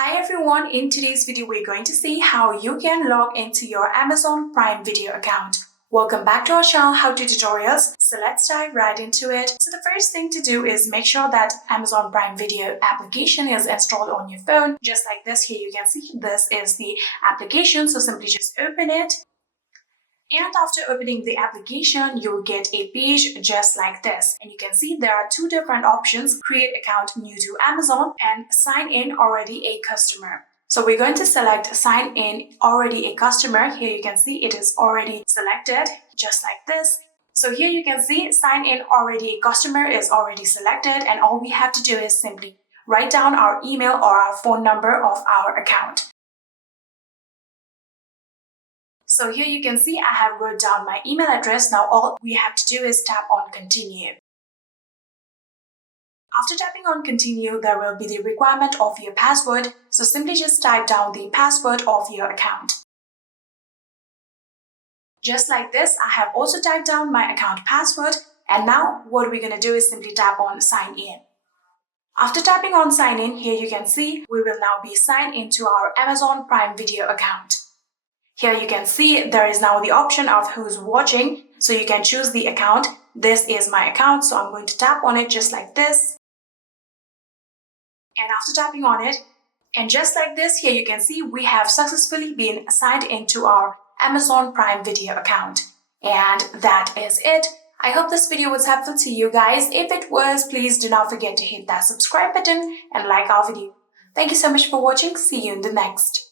Hi everyone, in today's video we're going to see how you can log into your Amazon Prime Video account. Welcome back to our channel How To Tutorials. So let's dive right into it. So the first thing to do is make sure that Amazon Prime Video application is installed on your phone. Just like this, here you can see this is the application. So simply just open it. And after opening the application, you'll get a page just like this. And you can see there are two different options: create account new to Amazon and sign in already a customer. So we're going to select sign in already a customer. Here you can see it is already selected just like this. So here you can see sign in already a customer is already selected, and all we have to do is simply write down our email or our phone number of our account. So here you can see I have wrote down my email address. Now all we have to do is tap on continue. After tapping on continue, there will be the requirement of your password. So simply just type down the password of your account. Just like this, I have also typed down my account password. And now what we're going to do is simply tap on sign in. After tapping on sign in, here you can see we will now be signed into our Amazon Prime Video account. Here you can see there is now the option of who's watching, so you can choose the account. This is my account, so I'm going to tap on it just like this. And after tapping on it, and just like this, here you can see we have successfully been signed into our Amazon Prime Video account. And that is it. I hope this video was helpful to you guys. If it was, please do not forget to hit that subscribe button and like our video. Thank you so much for watching. See you in the next.